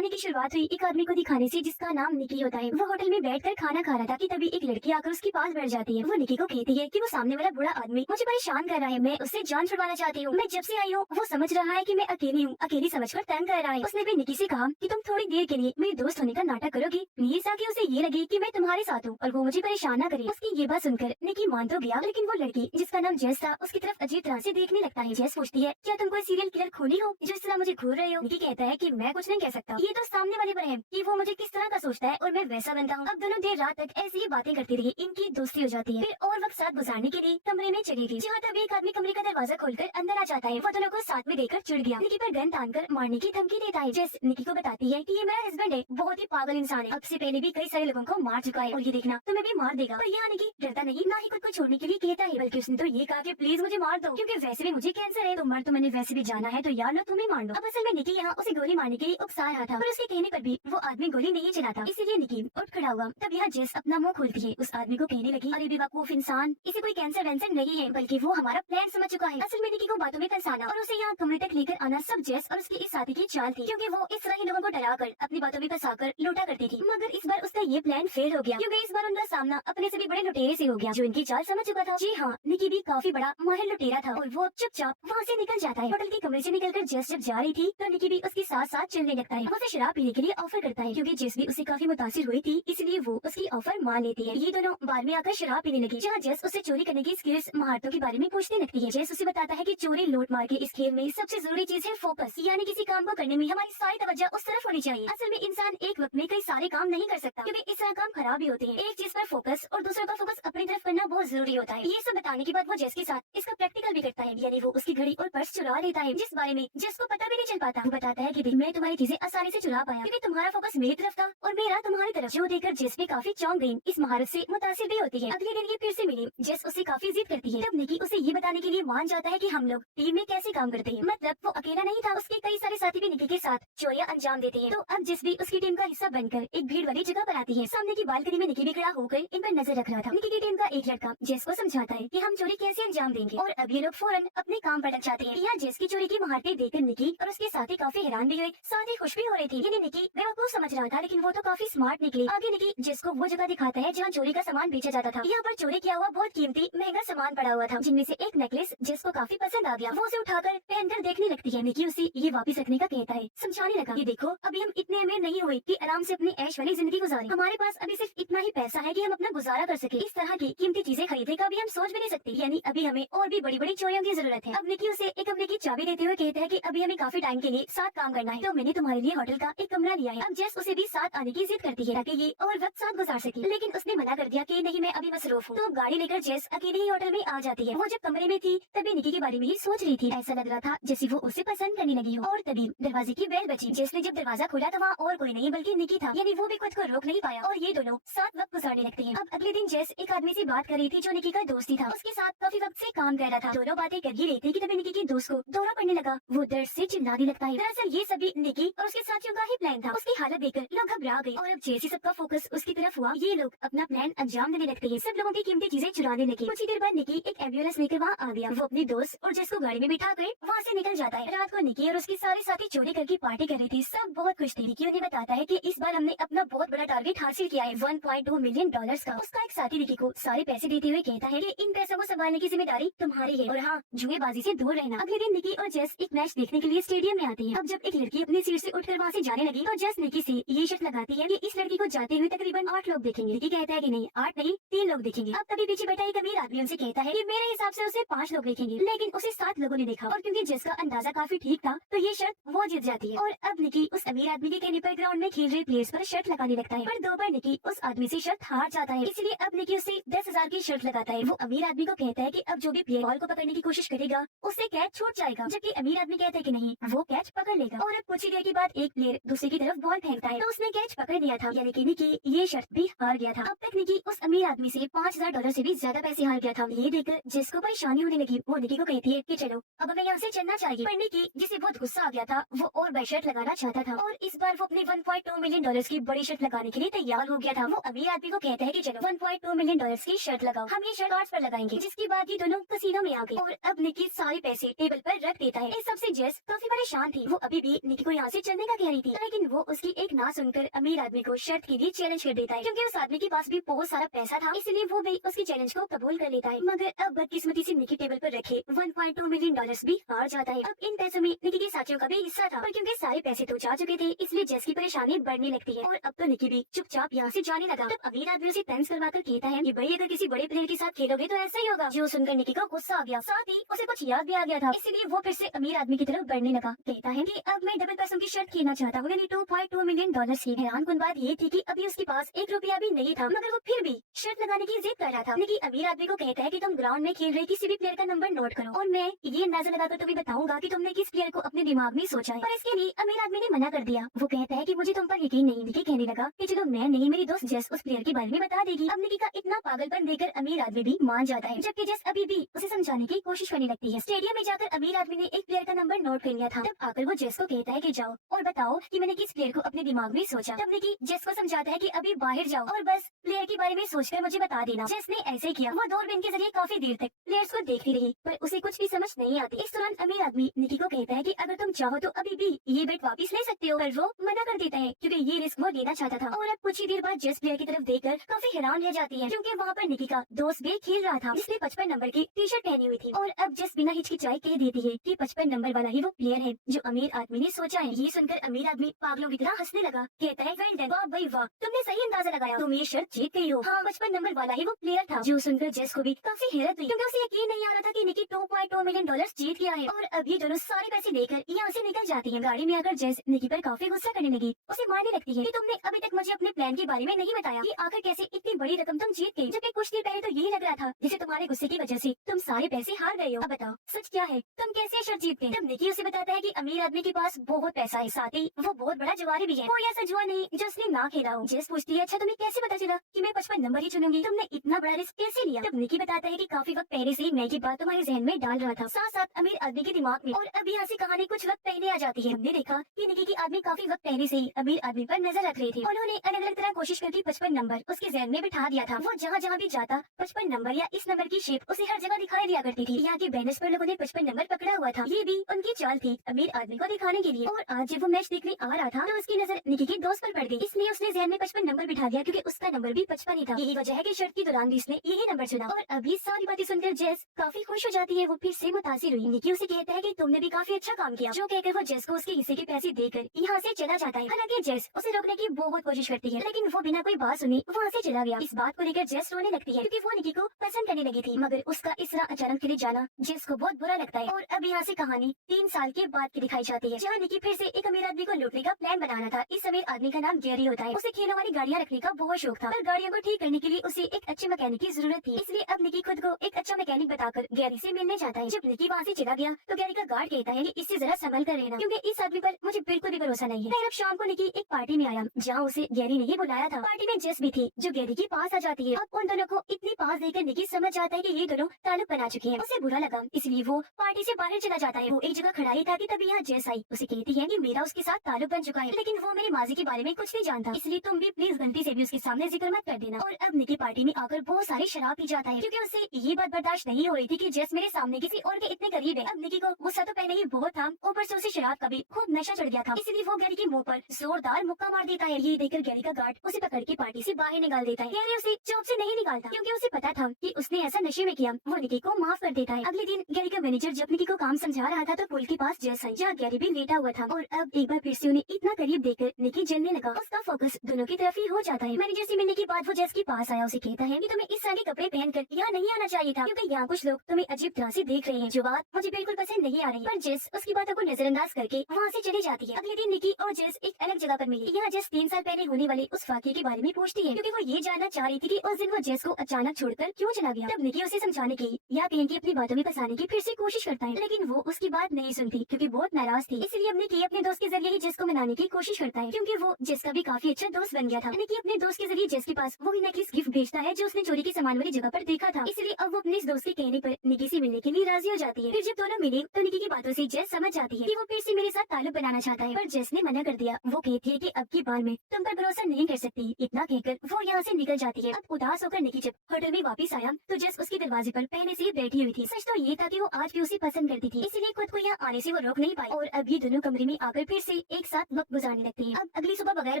कहानी की शुरुआत हुई एक आदमी को दिखाने से जिसका नाम निकी होता है। वो होटल में बैठकर खाना खा रहा था कि तभी एक लड़की आकर उसके पास बैठ जाती है। वो निकी को कहती है कि वो सामने वाला बुरा आदमी मुझे परेशान कर रहा है, मैं उससे जान छुड़वाना चाहती हूँ। मैं जब से आई हूँ वो समझ रहा है कि मैं अकेली हूँ, अकेली समझकर तंग कर रहा है। उसने भी निकी से कहा कि तुम थोड़ी देर के लिए मेरे दोस्त होने का नाटक करोगी प्लीज, ताकि उसे ये लगे कि मैं तुम्हारे साथ हूँ और वो मुझे परेशान न करे। उसकी ये बात सुनकर निकी मान तो गया, लेकिन वो लड़की जिसका नाम जेस था उसकी तरफ अजीब तरह से देखने लगता है। जेस पूछती है क्या तुम कोई सीरियल किलर खूनी हो जो इस तरह मुझे घूर रहे हो? निकी कहता है कि मैं कुछ नहीं कह सकता, ये तो सामने वाले पर है कि वो मुझे किस तरह का सोचता है और मैं वैसा बनता हूँ। अब दोनों देर रात तक ऐसी ही बातें करती रही, इनकी दोस्ती हो जाती है। फिर और वक्त साथ गुजारने के लिए कमरे में चली गई, जहाँ तब एक आदमी कमरे का दरवाजा खोलकर अंदर आ जाता है। वो दोनों को साथ में देखकर चिढ़ गया, निकी पर गन तानकर मारने की धमकी देता है। जेस निकी को बताती है कि ये मेरा हस्बैंड है, बहुत ही पागल इंसान है, अब से पहले भी कई सारे लोगों को मार चुका है और ये देखना तुम्हें भी मार देगा। पर यहाँ निकी डरता नहीं, ना ही खुद को छोड़ने के लिए कहता है, बल्कि उसने तो ये कहा कि प्लीज मुझे मार दो, क्योंकि वैसे भी मुझे कैंसर है, तो मर तो मैंने वैसे भी जाना है, तो यार लो तुम्हें मार दो। अब असल में निकी यहाँ उसे गोली मारने के लिए उकसा रहा था, पर उसके कहने पर भी वो आदमी गोली नहीं चलाता, इसीलिए निकी उठ खड़ा हुआ। तब यहाँ जेस अपना मुंह खोलती है, उस आदमी को कहने लगी, अरे बेवकूफ इंसान, इसे कोई कैंसर वैंसर नहीं है, बल्कि वो हमारा प्लान समझ चुका है। असल में निकी को बातों में फंसाना और उसे यहाँ कमरे तक लेकर आना सब जेस और उसके इस साथी की चाल थी, क्योंकि वो इस तरह ही लोगों को डराकर अपनी बातों में फंसाकर लूटा करती थी। मगर इस बार उसका ये प्लान फेल हो गया, क्योंकि इस बार उनका सामना अपने से भी बड़े लुटेरे से हो गया जो इनकी चाल समझ चुका था। जी हाँ, निकी भी काफी बड़ा माहिर लुटेरा था और वो चुपचाप वहाँ से निकल जाता है। होटल के कमरे से निकलकर जेस जब जा रही थी तो निकी भी उसके साथ साथ चलने लगता है। वो उसे शराब पीने के लिए ऑफर करता है, क्योंकि जेस भी उससे काफी मुतासिर हुई थी, इसलिए वो उसकी ऑफर मान लेती है। ये दोनों बार में आकर शराब पीने लगी, जहाँ जेस उसे चोरी करने की स्किल्स महारतों के बारे में पूछने लगती है। जेस उसे बताता है कि चोरी लूट मार के इस खेल में सबसे जरूरी चीज है फोकस, यानी किसी काम को करने में हमारी सारी तवज्जो उस तरफ होनी चाहिए। असल में इंसान एक वक्त में कई सारे काम नहीं कर सकता, क्योंकि इस तरह काम खराब भी होते हैं। एक चीज पर फोकस और दूसरे का फोकस अपनी तरफ करना बहुत जरूरी होता है। ये सब बताने के बाद वो जेस के साथ इसका प्रैक्टिकल भी करता है, यानी वो उसकी घड़ी और पर्स चुरा लेता है, जिस बारे में जेस को पता भी नहीं चल पाता। वो बताता है कि मैं तुम्हारी चीजें आसानी से चुरा पाया, क्योंकि तुम्हारा फोकस मेरी तरफ था और मेरा तुम्हारी तरफ, जो देखकर जेस भी काफी चौंक गई। इस महारत से मुतासिर भी होती है। अगले दिन ये फिर से मिली, जेस उससे काफी जिद करती है। तब निकी उसे ये बताने के लिए मान जाता है कि हम लोग टीम में कैसे काम करते हैं, मतलब वो अकेला नहीं था, उसके कई सारे साथी भी निकी के साथ चोरियां अंजाम देते हैं। तो अब जेस भी उसकी टीम का हिस्सा बनकर एक भीड़ वाली जगह पर आती है। सामने की बालकनी में निकी भी खड़ा होकर इन पर नजर रख रहा था। निकी की टीम का एक लड़का जेस को समझाता है कि हम चोरी कैसे अंजाम देंगे, और अब ये लोग फौरन अपने काम पर लग जाते हैं। यहाँ जेस की चोरी की महारतें देखकर निकी और उसके साथी काफी हैरान भी हुए, साथ ही खुश भी हो रहे थे। यानी निकी बेवकूफ समझ रहा था, लेकिन वो तो काफी स्मार्ट निकली। आगे निकी जेस को वो जगह दिखाता है जहाँ चोरी का सामान बेचा जाता था। यहाँ पर चोरी किया हुआ बहुत कीमती महंगा सामान पड़ा हुआ था, जिनमें से एक नेकलेस जेस को काफी पसंद आ गया। वो उसे उठाकर पहनकर देखने लगती है। निकी उसे ये वापस रखने का कहता है, समझाने लगा, ये देखो अभी हम इतने अमीर नहीं हुए कि आराम से अपनी ऐश वाली जिंदगी गुजारें, हमारे पास अभी सिर्फ इतना ही पैसा है कि हम अपना गुजारा कर सके। इस तरह की कीमती चीजें खरीदने का भी हम सोच भी नहीं सकते, यानी अभी हमें और भी बड़ी बड़ी चोरियों की जरूरत है। अब निकी उसे एक कमरे की चाबी देते हुए कहता है कि अभी हमें काफी टाइम के लिए साथ काम करना है, तो मैंने तुम्हारे लिए होटल का एक कमरा लिया है। अब जेस उसे भी साथ आने की जिद करती है ताकि ये और वक्त साथ गुजार सके, लेकिन उसने मना कर दिया कि नहीं मैं अभी मसरूफ हूँ। तो गाड़ी लेकर जेस अकेले ही होटल में आ जाती है। वो जब कमरे में थी तभी निकी के बारे में ही सोच रही थी, ऐसा लग रहा था जैसे वो उसे पसंद करने लगी हो। और तभी दरवाजे की बेल बजी। जेस ने जब दरवाजा खोला तो वहाँ और कोई नहीं बल्कि निकी था, यानी वो भी खुद को रोक नहीं पाया और ये दोनों साथ वक्त गुजारने लगते हैं। अब अगले दिन जेस एक आदमी से बात कर रही थी जो निकी का दोस्त ही था, उसके साथ काफी वक्त से काम कर रहा था। दोनों बातें कर ही रहे थे कि तभी निकी के दोस्त को दौरा पड़ने लगा। वो दर्द से चिल्लाने लगता है। दरअसल ये सभी निकी और उसके साथियों का ही प्लान था। उसकी हालत देखकर लोग घबरा गए और अब जैसे सबका फोकस उसकी तरफ हुआ, ये लोग अपना प्लान अंजाम देने लगते हैं। सब लोगों की कीमती चीजें चुराने लगे। कुछ ही देर बाद निकी एक एम्बुलेंस लेकर वहाँ आ गया। वो अपने दोस्त और जेस को गाड़ी में बिठा कर वहाँ से निकल जाता है। रात को निकी और उसके सारे साथी चोरी करके पार्टी कर रहे थे। सब बहुत खुश थे। निकी उन्हें बताता है कि इस बार हमने अपना बहुत बड़ा टारगेट हासिल किया है, $1.2 मिलियन का। उसका एक साथी निकी को सारे पैसे देते हुए कहता है कि इन पैसों को संभालने की जिम्मेदारी तुम्हारी है और हाँ, जुएबाजी से दूर रहना। अगले दिन निकी और जेस एक मैच देखने के लिए स्टेडियम में आती है। अब जब एक लड़की अपनी सीट से उठकर वहाँ से जाने लगी तो जेस निकी से ये शर्त लगाती है कि इस लड़की को जाते हुए तकरीबन 8 लोग देखेंगे। निकी कहता है कि नहीं 8 नहीं 3 लोग देखेंगे। अब तभी पीछे बैठा एक अमीर आदमी उनसे कहता है कि मेरे हिसाब से उसे 5 लोग देखेंगे, लेकिन उसे 7 लोगों ने देखा और क्योंकि जेस का अंदाजा काफी ठीक था तो ये शर्त वो जीत जाती है। और अब निकी उस अमीर आदमी के कहने पर ग्राउंड में खेल रहे प्लेयर्स पर शर्त लगाने लगता है, पर 2 बार निकी उस आदमी से शर्त हार जाता है, इसलिए अब निकी उसे 10,000 की शर्त लगाता है। वो अमीर आदमी को कहता है कि अब जो भी प्लेयर बॉल को पकड़ने की कोशिश करेगा उससे कैच छूट जाएगा, जबकि अमीर आदमी कहता है कि नहीं वो कैच पकड़ लेगा। और अब कुछ ही देर के बाद एक प्लेयर दूसरे की तरफ बॉल फेंकता है तो उसने कैच पकड़ लिया था, यानी कि निकी ये शर्त भी हार गया था। अब तक निकी उस अमीर आदमी से $5,000 से भी ज्यादा पैसे हार गया था। ये देखकर जिसको परेशानी होने लगी वो निकी को कहती है कि चलो अब हमें यहाँ से चलना चाहिए। पर निकी जिसे बहुत गुस्सा आ गया था वो और बड़ी शर्त लगाना चाहता था और इस बार वो अपने $1.2 मिलियन की बड़ी शर्त लगाने के लिए तैयार हो गया था। वो अमीर आदमी को कहता है कि चलो $1.2 मिलियन की शर्त लगाओ, हम ये शर्ट कार्ड्स पर लगाएंगे। जिसके बाद ये दोनों कसीनो में आ गए और अब निकी सारे पैसे टेबल पर रख देता है। इस सबसे जेस काफी परेशान थी। वो अभी भी निकी को यहाँ से चलने का कहता रही थी, लेकिन वो उसकी एक ना सुनकर अमीर आदमी को शर्त के लिए चैलेंज कर देता है। क्योंकि उस आदमी के पास भी बहुत सारा पैसा था, इसलिए वो भी उसकी चैलेंज को कबूल कर लेता है। मगर अब बदकिस्मती से निकी टेबल पर रखे $1.2 मिलियन भी हार जाता है। अब इन पैसों में निकी के साथियों का भी हिस्सा था, और क्योंकि सारे पैसे तो जा चुके थे, इसलिए जेस की परेशानी बढ़ने लगती है। और अब तो निकी भी चुपचाप यहाँ से जाने लगा। तब अमीर आदमी उसे तंज करवाकर कहता है कि भाई अगर किसी बड़े प्लेयर के साथ खेलोगे तो ऐसा ही होगा। जो सुनकर निकी को गुस्सा आ गया, साथ ही उसे कुछ याद भी आ गया था, इसीलिए वो फिर से अमीर आदमी की तरफ बढ़ने लगा। कहता है कि अब मैं डबल पैसों की शर्त खेलना चाहता हूँ, यानी $2.2 मिलियन की। हैरानकुन बात ये थी कि अभी उसके पास $1 भी नहीं था, मगर वो फिर भी शर्त लगाने की जिद कर रहा था। निकी अमीर आदमी को कहता है कि तुम ग्राउंड में खेल रहे किसी भी प्लेयर का नंबर नोट करो, और मैं ये अंदाजा लगाकर तुम्हें बताऊंगा कि तुमने किस प्लेयर को अपने दिमाग में सोचा है। पर इसके लिए अमीर आदमी ने मना कर दिया। वो कहता है कि मुझे तुम पर यकीन नहीं। निकी कहने लगा कि चलो मैं नहीं, मेरी दोस्त जेस उस प्लेयर के बारे में बता देगी। अब निकी का इतना पागलपन देखकर अमीर आदमी भी मान जाता है, जबकि जेस अभी भी उसे समझाने की कोशिश करने लगती है। स्टेडियम में जाकर अमीर आदमी ने एक प्लेयर का नंबर नोट कर लिया था। तब आकर वो जेस को कहता है कि जाओ और बताओ कि मैंने किस प्लेयर को अपने दिमाग में सोचा। तब निकी जेस को समझाता है कि अभी बाहर जाओ और बस प्लेयर के बारे में सोचकर मुझे बता देना। जेस ने ऐसे किया। वो दूरबीन के जरिए काफी देर तक प्लेयर्स को देखती रही, पर उसे कुछ भी समझ नहीं आती। इस दौरान अमीर आदमी निकी को कहता है कि अगर तुम चाहो तो अभी भी ये बेट वापस ले सकते हो, पर वो मना कर देता है क्योंकि ये रिस्क वो लेना चाहता था। और अब कुछ ही देर बाद जेस प्लेयर की तरफ देखकर काफी हैरान रह जाती है, क्योंकि वहाँ पर निकी का दोस्त भी खेल रहा था, जिसने 55 नंबर की टी शर्ट पहनी हुई थी। और अब जेस बिना हिचकिचाई कह देती है कि 55 नंबर वाला ही वो प्लेयर है जो अमीर आदमी ने सोचा है। ये सुनकर अमीर आदमी पागलों की तरह हंसने लगा। कहता है वेल डन, वाह भाई वाह, तुमने सही अंदाजा लगाया, तुम ये शर्त जीत गई हो। हाँ, 55 नंबर वाला ही वो प्लेयर था। जो सुनकर जेस को भी काफी हैरत हुई, क्योंकि उसे यकीन नहीं आ रहा था कि निकी $2.2 मिलियन जीत गया है। और अब ये दोनों सारे पैसे लेकर यहाँ से निकल जाती है। गाड़ी में आकर जेस निकी पर काफी गुस्सा करने लगी, उसे मारने लगती है कि तुमने अभी तक मुझे अपने प्लान के बारे में नहीं बताया कि आखिर कैसे इतनी बड़ी रकम तुम जीत गई, जबकि कुछ देर पहले तो यही लग रहा था जैसे तुम्हारे गुस्से की वजह से तुम सारे पैसे हार गए हो। अब बताओ सच क्या है, तुम कैसे शर्त जीत गए। तब निकी उसे बताता है कि अमीर आदमी के पास बहुत पैसा है, साथ ही वो बहुत बड़ा जुआरी भी है, कोई ऐसा जुआ नहीं जो उसने ना खेला हो। जेस पूछती है अच्छा तुम्हें कैसे पता चला कि मैं 55 नंबर ही चुनूंगी, तुमने इतना बड़ा रिस्क कैसे लिया। तब निकी बताता है कि काफी वक्त पहले से मैं ये बात तुम्हारे जहन में डाल रहा था, साथ साथ अमीर आदमी के दिमाग में। और अब यहाँ से कहानी कुछ वक्त पहले आ जाती है। हमने देखा कि निकी की आदमी काफी वक्त पहले से ही अमीर आदमी पर नजर रख रहे थे। उन्होंने अलग अलग तरह कोशिश करके 55 नंबर उसके जहन में बिठा दिया था। वो जहाँ जहाँ भी जाता 55 नंबर या इस नंबर की शेप उसे हर जगह दिखाई दिया करती थी। यहाँ के बैनर्स पर लोगों ने 55 नंबर पकड़ा हुआ था। ये भी उनकी चाल थी अमीर आदमी को दिखाने के लिए। और आज जब वो मैच देखने आ रहा था तो उसकी नजर निकी के दोस्त पर पड़ गई, इसलिए उसने जहन में 55 नंबर बिठा दिया, क्योंकि उसका नंबर भी 55 ही था। यही वजह है कि शर्त के दौरान भी उसने यही नंबर चुना। और अभी सारी बातें सुनकर जेस काफी खुश हो जाती है। वो फिर से मुतासिर हुई। निकी उसे कहता है कि तुमने भी काफी अच्छा काम किया, जो कहकर वो जेस को उसके हिस्से के पैसे देकर यहाँ से चला जाता है। हालांकि जेस उसे रोकने की बहुत कोशिश करती है, लेकिन वो बिना कोई बात सुने वहाँ से चला गया। इस बात को लेकर जेस रोने लगती है, क्योंकि वो निकी को पसंद करने लगी थी, मगर उसका इस तरह अचानक चले जाना जेस को बहुत बुरा लगता है। और अब यहाँ से कहानी 3 साल के बाद की दिखाई जाती है, जहाँ निकी फिर से एक अमीर आदमी को लूटने का प्लान बनाना था। इस अमीर आदमी का नाम गैरी होता है। उसे खेलों वाली गाड़ियाँ रखने का बहुत शौक था, पर गाड़ियों को ठीक करने के लिए उसे एक अच्छे मैकेनिक की जरूरत थी। इसलिए अब निकी खुद को एक अच्छा मैकेनिक बताकर गैरी से मिलने जाता है। जब निकी वहाँ से चला गया तो गैरी का गार्ड कहता है कि इससे जरा संभल कर रहना, क्योंकि इस आदमी पर मुझे बिल्कुल भी भरोसा नहीं है। फिर अब शाम को निकी एक पार्टी में आया, जहाँ उसे गैरी ने ही बुलाया था। पार्टी में जेस भी थी, जो गैरी के पास आ जाती है। अब उन दोनों को इतनी पास देखकर निकी समझ जाता है कि ये दोनों ताल्लुक बना चुके हैं। उसे बुरा लगा, इसलिए वो पार्टी से बाहर चला जाता है। वो एक जगह खड़ा ही था कि तभी यहाँ जेस आई। उसे कहती है कि मेरा उसके साथ ताल्लुक बन चुका है, लेकिन वो मेरे माजी के बारे में कुछ नहीं जानता, इसलिए तुम भी प्लीज गलती से भी उसके सामने जिक्र मत कर देना। और अब निकी पार्टी में आकर बहुत सारी शराब पी जाता है, क्योंकि उसे ये बात बर्दाश्त नहीं हो रही थी कि जेस मेरे सामने किसी और के इतने करीब है। अब निकी को गुस्सा तो पहले ही बहुत था, ऊपर से उसे शराब का भी खूब नशा चढ़ गया था, इसलिए वो गैरी के मुंह पर जोरदार मुक्का मार देता है। ये देखकर गैरी का गार्ड उसे पकड़ के पार्टी से बाहर निकाल देता है। गैरी उसे चौक से नहीं निकालता, क्योंकि उसे पता था कि उसने ऐसा नशे में किया। वो निकी को माफ कर देता है। अगले दिन गैरी का मैनेजर जब निकी को काम समझा रहा था तो पुल के पास जेस आई, जहाँ गैरी भी लेटा हुआ था। और अब एक बार फिर से उन्हें इतना करीब देखकर निकी जलने लगा। उसका फोकस दोनों की तरफ ही हो जाता है। मैनेजर से मिलने के बाद वो जेस के पास आया, उसे कहता है कि तुम्हें इस तरह के कपड़े पहनकर यहाँ नहीं आना चाहिए था, क्योंकि यहाँ कुछ लोग तुम्हें अजीब तरह से देख रहे हैं, जो बात मुझे बिल्कुल पसंद नहीं आ रही। पर जेस उसकी बातों को नजरअंदाज करके वहाँ से चली जाती है। अगले दिन निकी और जेस एक अलग जगह पर मिली। यहाँ जेस 3 साल पहले होने वाले उस वाकये के बारे में पूछती है, क्योंकि वो ये जानना चाह रही थी कि उस दिन वो जेस को अचानक छोड़कर क्यों चला गया। तब निकी उसे समझाने की या कहीं की अपनी बातों में फंसाने की फिर से कोशिश करता है, लेकिन वो उसकी बात नहीं सुनती, क्योंकि बहुत नाराज थी। इसलिए अब निकी अपने दोस्त के जरिए ही जेस को मनाने की कोशिश करता है, क्योंकि वो जेस का भी काफी अच्छा दोस्त बन गया था। निकी अपने दोस्त के जरिए जेस के पास वही नेकलेस गिफ्ट भेजता है जो उसने चोरी की सामान वाली जगह पर देखा था। इसलिए अब वो अपने इस दोस्त के कहने पर निकी से मिलने के लिए राजी हो जाती है। फिर जब दोनों मिले तो निकी की बातों से जेस समझ जाती है कि वो फिर से मेरे साथ ताल्लुक बनाना चाहता है, पर जेस ने मना कर दिया। वो कहती है कि अब की बार में तुम पर भरोसा नहीं कर सकती। इतना कहकर वो यहाँ से निकल जाती है। अब उदास होकर निकी जब होटल में वापस आया तो जेस उसके दरवाजे पर पहले से बैठी हुई थी। सच तो ये था कि वो आज भी उसे पसंद करती थी, इसलिए खुद को यहाँ आने से वो रोक नहीं पाई। और अब ये दोनों कमरे में आकर फिर से एक साथ वक्त गुजारने लगते हैं। अब अगली सुबह बगैर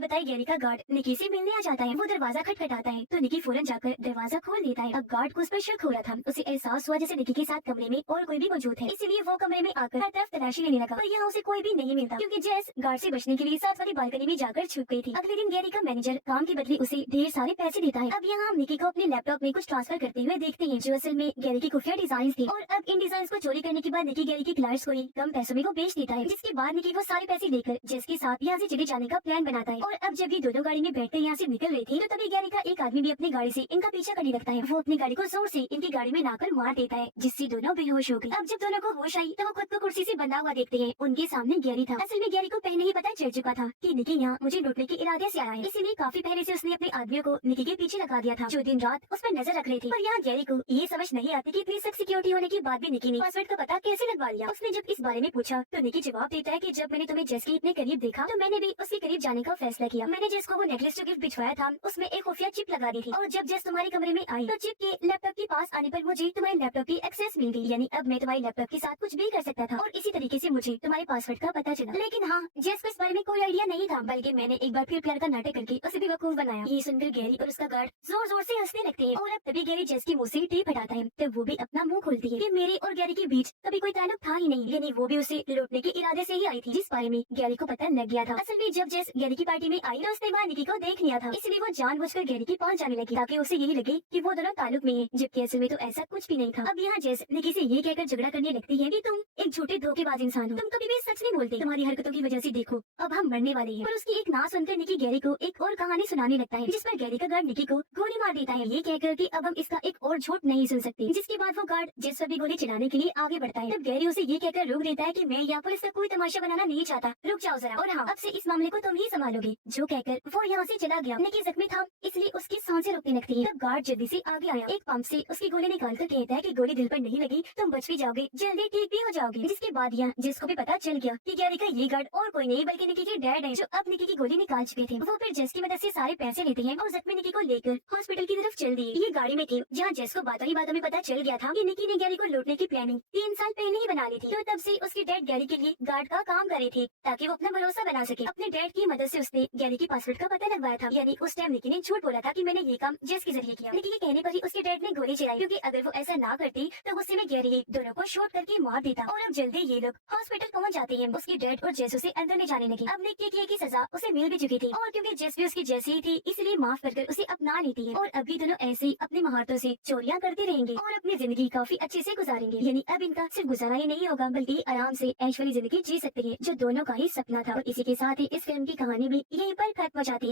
बताए गैरी का गार्ड निकी से मिलने आ जाता है। वो दरवाजा खटखटाता है तो निकी फौरन जाकर दरवाजा खोल देता है। अब गार्ड को उस पर शक हो रहा था। उसे एहसास हुआ जैसे निकी के साथ कमरे में और कोई भी मौजूद है, इसीलिए वो कमरे में आकर हर तरफ तलाशी लेने लगा, पर यहाँ उसे कोई भी नहीं मिलता क्योंकि जेस गार्ड से बचने के लिए साथ वाली बालकनी में जाकर छुप गई थी। अगले दिन गैरी का मैनेजर काम के बदले उसे ढेर सारे पैसे देता है। अब यहाँ हम निकी को अपने लैपटॉप में कुछ ट्रांसफर करते हुए देखते हैं जो असल में गैरी की खुफिया डिजाइन थी। और अब इन डिजाइन को चोरी करने के बाद निकी गैरी के क्लाइंट्स को ही कम पैसों में को बेच देता है, जिसके बाद निकी वो सारे पैसे लेकर जेस के साथ यहाँ से चले जाने का प्लान बनाता है। और अब जब ये दोनों गाड़ी में बैठकर यहाँ से निकल रही थी तो तभी गैरी का एक आदमी भी अपनी गाड़ी से इनका पीछा करने लगता है। वो अपनी गाड़ी को जोर से इनकी गाड़ी में लाकर मार देता है, जिससे दोनों बेहोश हो गए। अब जब दोनों को होश आई तो वो खुद को कुर्सी से बंधा हुआ देखते हैं। उनके सामने गैरी था। असल में गैरी को पहले ही पता चल चुका था कि निकी यहाँ मुझे लूटने के इरादे से आया है, इसीलिए काफी पहले से उसने अपने आदमियों को निकी के पीछे लगा दिया था जो दिन रात उस पर नजर रख रहे थे। पर यहाँ गैरी को ये समझ नहीं आती कि इतनी सख्त सिक्योरिटी होने के बाद भी निकी ने पासवर्ड का पता कैसे लगवा लिया। उसने जब इस बारे में पूछा तो निकी जवाब देता है कि जब मैंने तुम्हें जेस के इतने करीब देखा तो मैंने भी उसके करीब जाने का फैसला किया। मैंने जेस को वो नेकलेस जो गिफ्ट भिजवाया था उसमें एक खुफिया चिप लगा दी थी, और जब जेस तुम्हारे कमरे में आई तो चिप के लैपटॉप के पास आने पर मुझे तुम्हारे लैपटॉप की एक्सेस मिल गई, यानी अब मैं तुम्हारे लैपटॉप के साथ कुछ भी कर सकता था, और इसी तरीके से मुझे तुम्हारे पासवर्ड का पता चला। लेकिन हाँ, जेस को इस बारे में कोई आइडिया नहीं था, बल्कि मैंने एक बार फिर प्यार का नाटक करके उसे बेवकूफ बनाया। ये सुनकर गैरी और उसका गार्ड जोर जोर से हंसने लगते हैं। और अब तभी गैरी जेस के मुंह से टेप हटाता है तो वो भी अपना मुंह खोलती है कि मेरे और गैरी के बीच कभी कोई ताल्लुक था ही नहीं, यानी वो भी उसे लूटने के इरादे से ही आई थी, जिस बारे में गैरी को पता लग गया था। असल में जब जेस गैरी की पार्टी में आई तो उसने वहाँ निकी को देख लिया था, इसलिए वो जानबूझकर गैरी के पास जाने लगी ताकि उसे यही लगे कि वो दोनों ताल्लुक में है, जबकि असल में तो ऐसा कुछ भी नहीं था। अब यहाँ जेस निकी से ये कहकर झगड़ा करने लगती है कि तुम एक झूठे धोखेबाज इंसान हो, तुम कभी भी सच नहीं बोलते, तुम्हारी हरकतों की वजह से देखो अब हम मरने वाले हैं। पर उसकी एक ना सुनकर निकी गैरी को एक और कहानी सुनाने लगता है, जिस पर गैरी का गार्ड निकी को गोली मार देता है, ये कहकर कि अब हम इसका एक और झूठ नहीं सुन सकते। जिसके बाद वो गार्ड जेस पर भी गोली चलाने के लिए आगे बढ़ता है। तब गैरी उसे ये कहकर रोक देता है कि मैं यहाँ पर इसका कोई तमाशा बनाना नहीं चाहता, रुक जाओ जरा, और हाँ अब से इस मामले को तुम ही संभालोगे। जो कहकर वो यहाँ से चला गया। निकी जख्मी था इसलिए उसकी सांसें रुकने लगती है। तब गार्ड जल्दी से आगे आया, एक पंप से उसकी गोली निकाल कर कहता है कि गोली दिल पर नहीं लगी, तुम बच भी जाओगे, जल्दी ठीक भी हो जाओगे। जिसके बाद यहाँ जिसको भी पता चल गया कि गैरी का ये गार्ड और कोई नहीं बल्कि निकी के डैड है, जो अब निकी की गोली निकाल चुके थे। वो फिर जेस की मदद से सारे पैसे लेते हैं और जख्मी निकी को लेकर हॉस्पिटल की तरफ चल दिए। ये गाड़ी में थी जहाँ जेस को बातों ही बातों में पता चल गया था कि निकी ने गैरी को लूटने की प्लानिंग 3 साल पहले ही बना ली थी। तो तब से उसके डैड गैरी के लिए गार्ड का काम कर रहे थे ताकि वो अपना भरोसा बना सके। अपने डैड की मदद से उसने गैरी की पासवर्ड का पता लगवाया था, यानी उस टाइम निकी ने झूठ बोला था कि मैंने ये काम जेस के जरिए किया। निकी के कहने पर ही उसके डैड ने गोली चलाई, क्योंकि अगर वो ऐसा ना करती तो गुस्से में गैरी दोनों को शूट करके मार देता। और अब जल्दी ये लोग हॉस्पिटल पहुंच जाते हैं। उसके डैड और जेस उसे अंदर ले जाने लगे। अब निकी की सजा उसे मिल भी चुकी थी, और क्योंकि जेस भी उसकी जैसी ही थी इसलिए माफ कर उसे अपना लेती है। और अभी दोनों ऐसे ही अपनी महारतों से चोरियां करते रहेंगे और अपनी जिंदगी काफी अच्छे से गुजारेंगे, यानी अब इनका सिर्फ गुजारा ही नहीं होगा बल्कि आराम से ऐश्वर्य जिंदगी जी सकते हैं, जो दोनों का ही सपना था। और इसी के साथ ही इस फिल्म की कहानी भी यहीं पर खत्म हो जाती है।